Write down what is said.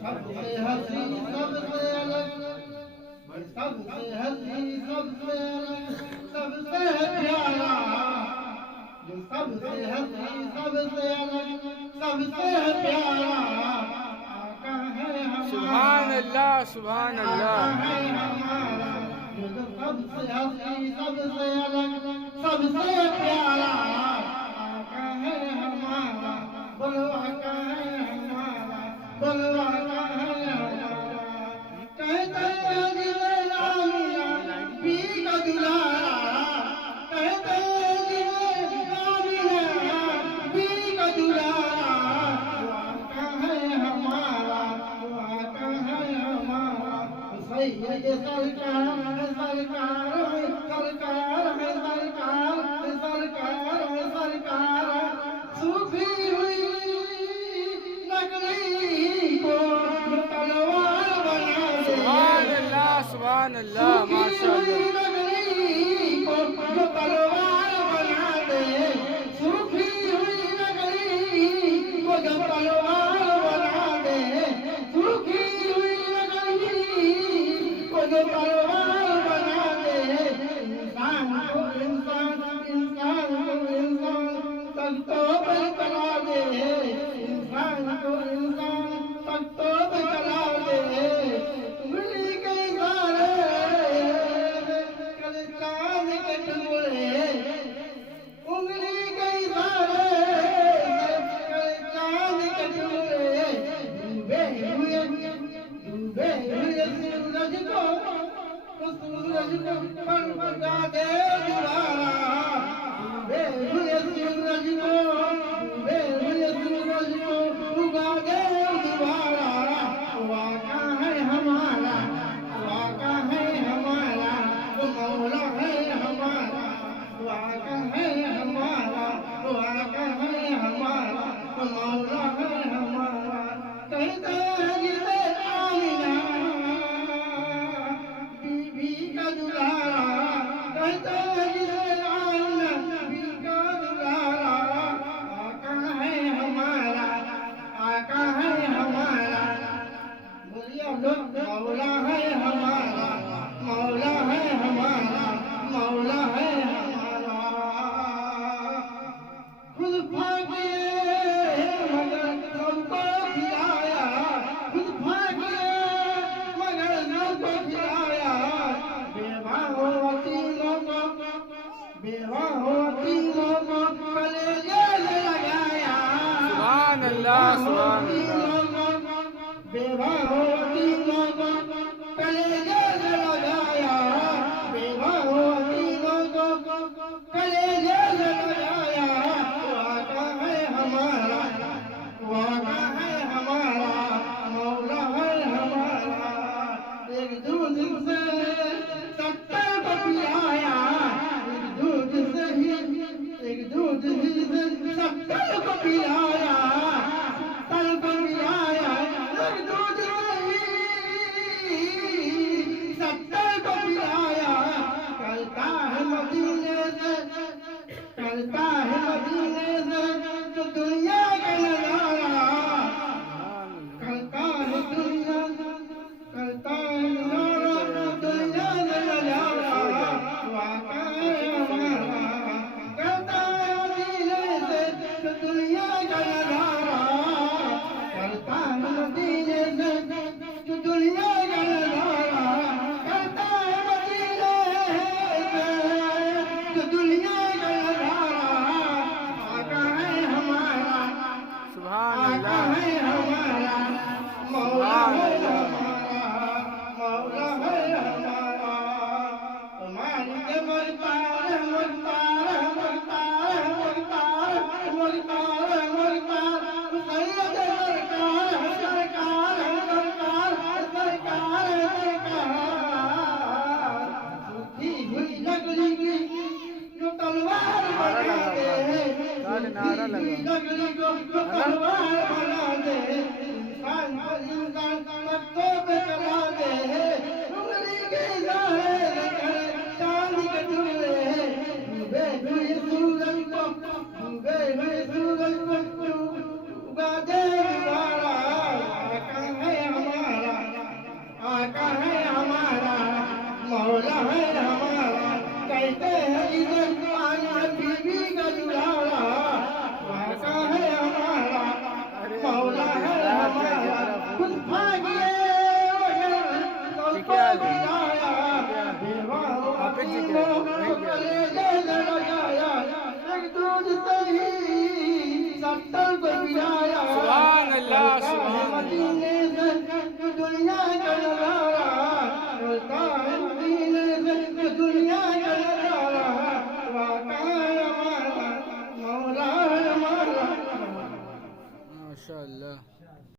सबसे हसी सबसे अलग, सबसे हसी सबसे अलग, सबसे प्यारा, जो सबसे हसी सबसे अलग, सबसे प्यारा आका है सुभान अल्लाह, सुभान अल्लाह। जो सबसे हसी सबसे अलग, सबसे प्यारा आका है हमारा, बोलो आका है हमारा, बोलो आका है हमारा। कहते हैं दिल आमीना पी का दुलारा, कहते हैं दिल आमीना पी का दुलारा, वो आका है हमारा, वो आका है हमारा। सही है ये सरकार है, सरकार है, सरकार है, सरकार है, सरकार है, सरकार है। सूफी हुई लकड़ी को तलवार बना दे, सुभान अल्लाह, सुभान अल्लाह, माशाअल्लाह। लकड़ी को तलवार बना दे, सूफी हुई लकड़ी को जो तलवार बना दे, सूखी हुई लकड़ी को जो तलवार बना दे। इंसान को इंसान, इंसान को इंसान तख्तों पर चला दे, इंसान को इंसान तख्तों पर चला दे। उंगली के इशारे कल चांद के टुकड़े, उंगली के इशारे कल चांद के टुकड़े, डूबे हुए सूरज को, उस सूरज को फड़फड़ा दे दोबारा। डूबे हुए सूरज को, डूबे हुए सूरज को उगा दे दोबारा। वो आका है हमारा, वो आका है हमारा, वो मौला है हमारा, वो आका है हमारा, वो आका है हमारा, वो मौला है हमारा। कहते हैं जिसे आमीना बीबी का दुलारा, कहते हैं जिसे आमीना बीबी का दुलारा, आका है हमारा, आका है हमारा। बोलिए लोग, मौला है हमारा, मौला है हमारा, मौला है हमारा। खुद फाके मगर सबको खिलाया, खुद फाके मगर सबको खिलाया। बेवा हो तीनों को, बेवा हो तीनों को कलेजे से लगाया। सुभान अल्लाह, सुभान अल्लाह। बेवा हो तीनों को कलेजे से लगाया, बेवा हो तीनों को कलेजे से लगाया। वो आका है हमारा, वो आका है हमारा, मौला है हमारा। एक दूध से 70 को पिलाया, एक दूध से ही, एक दूध ही से 70 को पिलाया, 70 को पिलाया। एक दूध से ही 70 को पिलाया। करता है मदीने से, करता है मदीने से जो दुनिया का नजारा, करता है दुनिया, करता है नजारा दुनिया का नजारा। वाका है हमारा, करता है मदीने से जो दुनिया का नजारा, करता है मदीने से जो दुनिया का नजारा, करता है मदीने से जो दुनिया का नजारा। आका है हमारा, सुभान आका अल्लाह। है हमारा, मौला है हमारा, मौला है हमारा। मालिक मुख्तार, मुख्तार, मुख्तार, मुख्तार, मुख्तार, मुख्तार, सैयद सरकार, सरकार, सरकार, सरकार, सरकार। सूखी हुई लकड़ी की जो तलवार बना दे, नारा लगा। लकड़ी को तलवार बना दे। इंसान को इंसान तख्तों पे चला दे, उंगली के इशारे चांद के टुकड़े, डूबे हुए सूरज को, डूबे करता